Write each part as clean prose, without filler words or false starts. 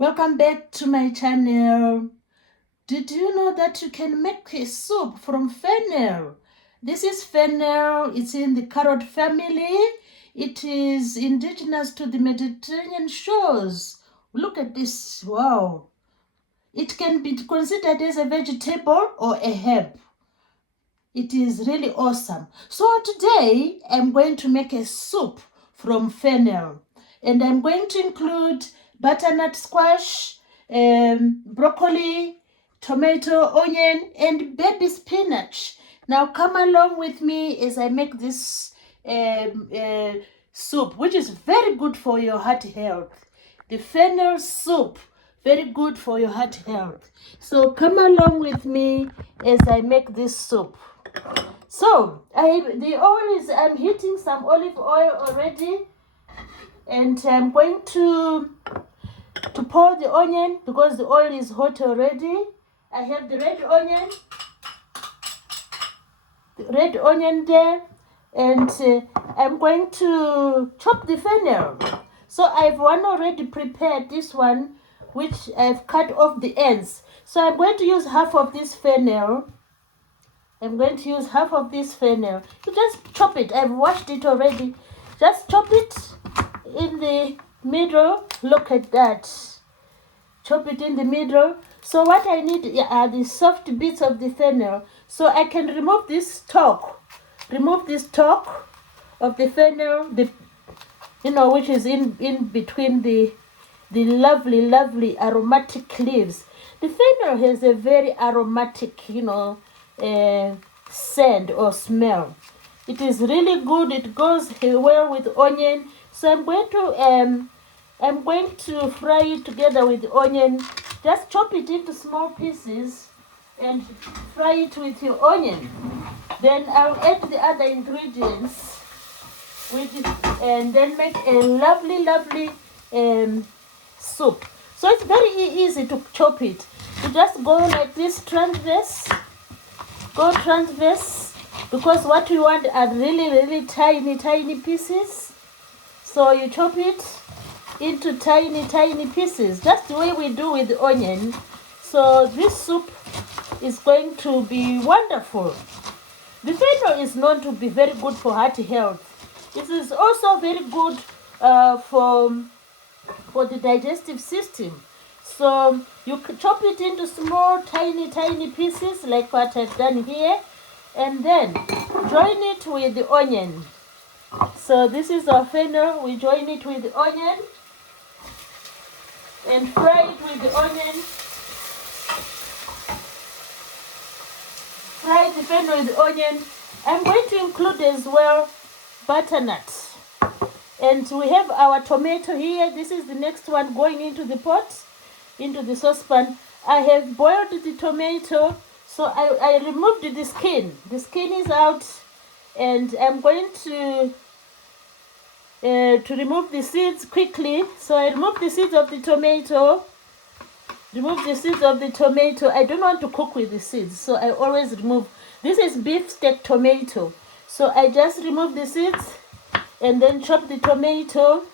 Welcome back to my channel. Did you know that you can make a soup from fennel? This is fennel. It's in the carrot family. It is indigenous to the Mediterranean shores. Look at this. Wow. It can be considered as a vegetable or a herb. It is really awesome. So today I'm going to make a soup from fennel, and I'm going to include butternut squash, broccoli, tomato, onion, and baby spinach. Now come along with me as I make this soup, which is very good for your heart health. The fennel soup, very good for your heart health. So come along with me as I make this soup. So I'm heating some olive oil already, and I'm going to pour the onion because the oil is hot already. I have the red onion there, and I'm going to chop the fennel. So I've already prepared this one, which I've cut off the ends. So I'm going to use half of this fennel. I'm going to use half of this fennel. You just chop it. I've washed it already. Just chop it in the middle. Look at that. Chop it in the middle. So what I need are the soft bits of the fennel. So I can remove this stalk. Remove this stalk of the fennel, which is in between the lovely aromatic leaves. The fennel has a very aromatic, scent or smell. It is really good. It goes well with onion. So I'm going to fry it together with the onion. Just chop it into small pieces and fry it with your onion. Then I'll add the other ingredients and then make a lovely soup. So it's very easy to chop it. You just go like this, transverse, because what we want are really tiny pieces. So you chop it into tiny pieces, just the way we do with the onion. So this soup is going to be wonderful. The fennel is known to be very good for heart health. It is also very good for the digestive system. So you chop it into small tiny pieces like what I've done here, and then join it with the onion. So this is our fennel. We join it with the onion and fry it with the onion. Fry the fennel with the onion. I'm going to include as well butternut. And we have our tomato here. This is the next one going into the pot, into the saucepan. I have boiled the tomato, so I removed the skin. The skin is out, and I'm going to remove the seeds quickly. So I remove the seeds of the tomato. I don't want to cook with the seeds, so I always remove. This is beef steak tomato. So I just remove the seeds and then chop the tomato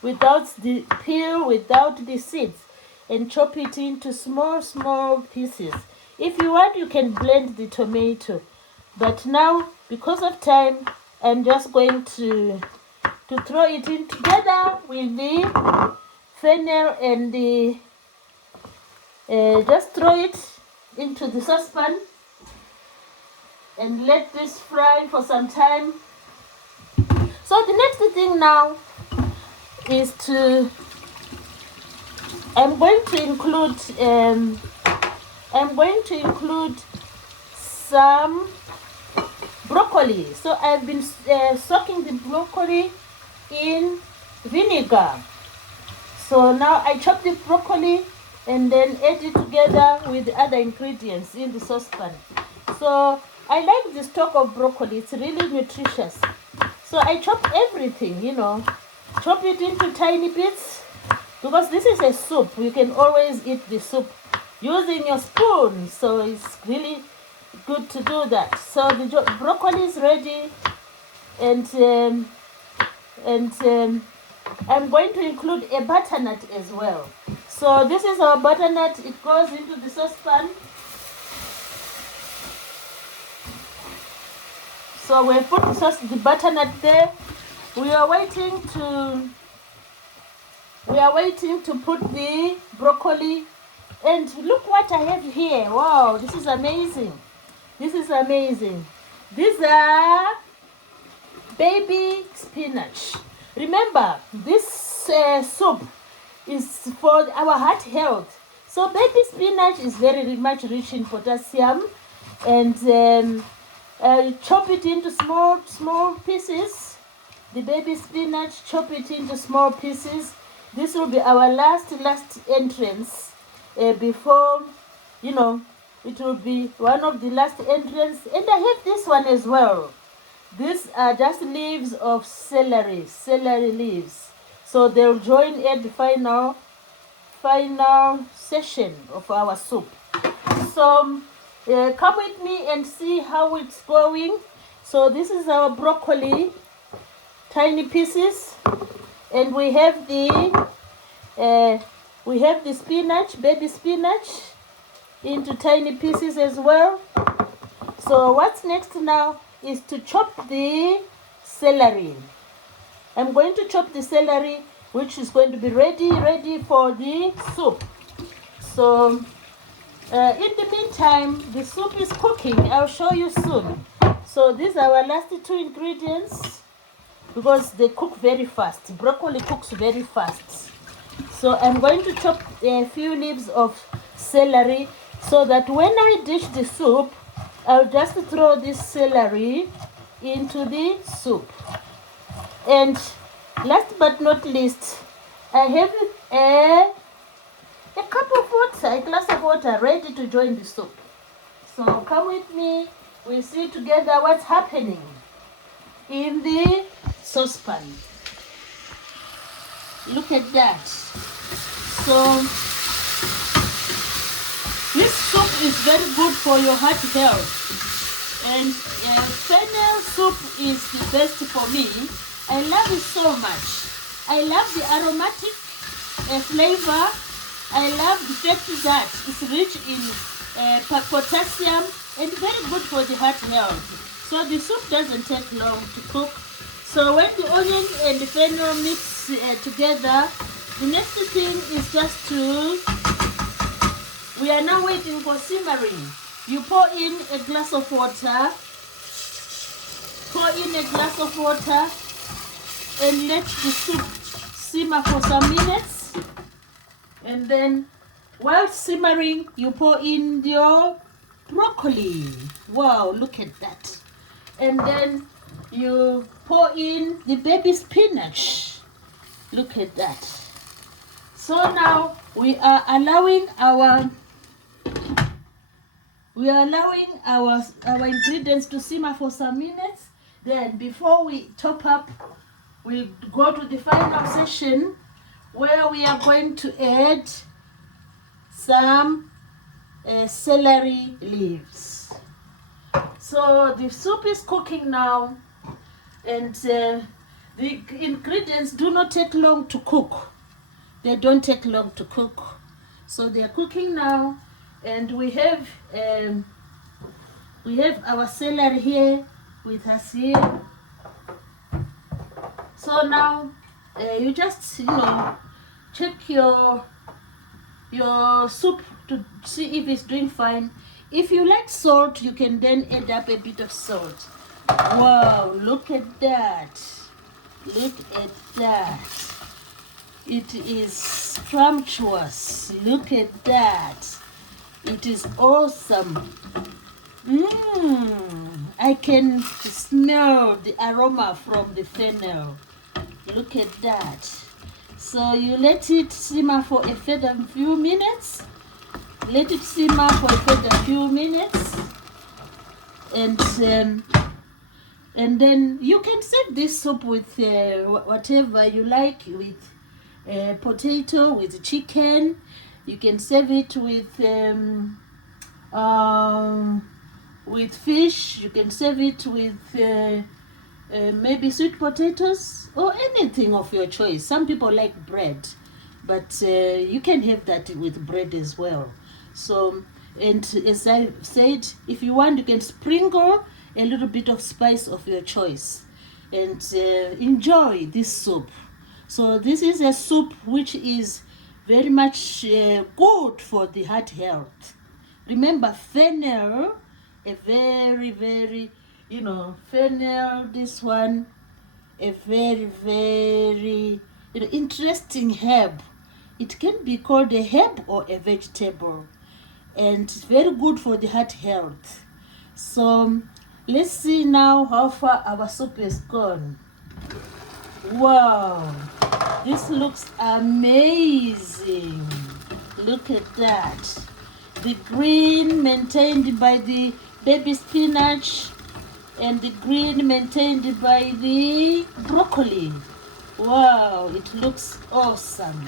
without the peel, without the seeds, and chop it into small pieces. If you want, you can blend the tomato, but now because of time, I'm just going to throw it in together with the fennel and the just throw it into the saucepan and let this fry for some time. So the next thing now is I'm going to include some broccoli. So I've been soaking the broccoli in vinegar. So now I chop the broccoli and then add it together with the other ingredients in the saucepan. So I like the stalk of broccoli. It's really nutritious. So I chop everything, chop it into tiny bits, because this is a soup. You can always eat the soup using your spoon. So it's really good to do that. So the broccoli is ready, and I'm going to include a butternut as well. So this is our butternut. It goes into the saucepan. So we put the butternut there. We are waiting to put the broccoli. And look what I have here. Wow, this is amazing. This is amazing. These are baby spinach. Remember, this soup is for our heart health. So baby spinach is very much rich in potassium. And chop it into small pieces. The baby spinach, chop it into small pieces. This will be our last entrance before, it will be one of the last entrance. And I have this one as well. These are just leaves of celery leaves. So they'll join at the final session of our soup. So come with me and see how it's going. So this is our broccoli, tiny pieces, and we have the spinach, baby spinach, into tiny pieces as well. So what's next now is to chop the celery. I'm going to chop the celery, which is going to be ready for the soup. So in the meantime, the soup is cooking. I'll show you soon. So these are our last two ingredients because they cook very fast. Broccoli cooks very fast. So I'm going to chop a few leaves of celery so that when I dish the soup, I'll just throw this celery into the soup. And last but not least, I have a cup of water, a glass of water ready to join the soup. So come with me, we'll see together what's happening in the saucepan. Look at that. So this soup is very good for your heart health. And fennel soup is the best for me. I love it so much. I love the aromatic flavor. I love the fact that it's rich in potassium and very good for the heart health. So the soup doesn't take long to cook. So when the onion and the fennel mix together, the next thing is just we are now waiting for simmering. You pour in a glass of water. Pour in a glass of water and let the soup simmer for some minutes. And then while simmering, you pour in your broccoli. Wow, look at that. And then you pour in the baby spinach. Look at that. So now we are allowing our ingredients to simmer for some minutes. Then before we top up, we go to the final session where we are going to add some celery leaves. So the soup is cooking now, and the ingredients do not take long to cook. They don't take long to cook. So they are cooking now, and we have our celery here with us here. So now you just check your soup to see if it's doing fine. If you like salt, you can then add up a bit of salt. Wow, look at that. Look at that. It is scrumptious. Look at that. It is awesome. I can smell the aroma from the fennel. Look at that. So you let it simmer for a further few minutes. Let it simmer for a further few minutes. And then you can serve this soup with whatever you like, with potato, with chicken. You can serve it with fish. You can serve it with maybe sweet potatoes or anything of your choice. Some people like bread. but you can have that with bread as well. So, and as I said, if you want, you can sprinkle a little bit of spice of your choice and enjoy this soup. So this is a soup which is very much good for the heart health. Remember, fennel, a very, fennel, this one, a very interesting herb. It can be called a herb or a vegetable, and very good for the heart health. So let's see now how far our soup has gone. Wow, this looks amazing. Look at that. The green maintained by the baby spinach and the green maintained by the broccoli. Wow, it looks awesome.